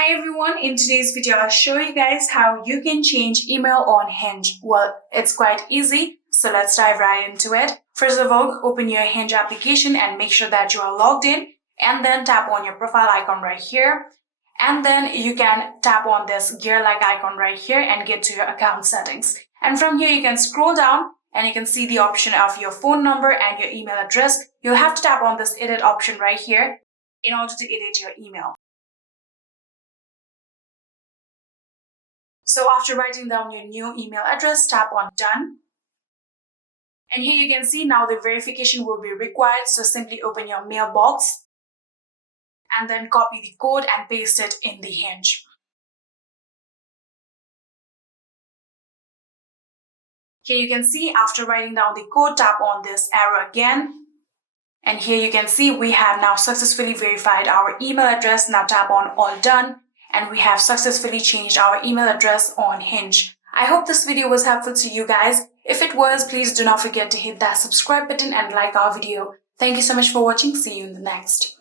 Hi everyone, in today's video I'll show you guys how you can change email on Hinge. Well, it's quite easy, so let's dive right into it. First of all, open your Hinge application and make sure that you are logged in, and then tap on your profile icon right here. And then you can tap on this gear-like icon right here and get to your account settings. And from here you can scroll down and you can see the option of your phone number and your email address. You'll have to tap on this edit option right here in order to edit your email. So after writing down your new email address, tap on Done. And here you can see now the verification will be required. So simply open your mailbox and then copy the code and paste it in the Hinge. Here you can see after writing down the code, tap on this arrow again. And here you can see we have now successfully verified our email address. Now tap on All Done. And we have successfully changed our email address on Hinge. I hope this video was helpful to you guys. If it was, please do not forget to hit that subscribe button and like our video. Thank you so much for watching. See you in the next.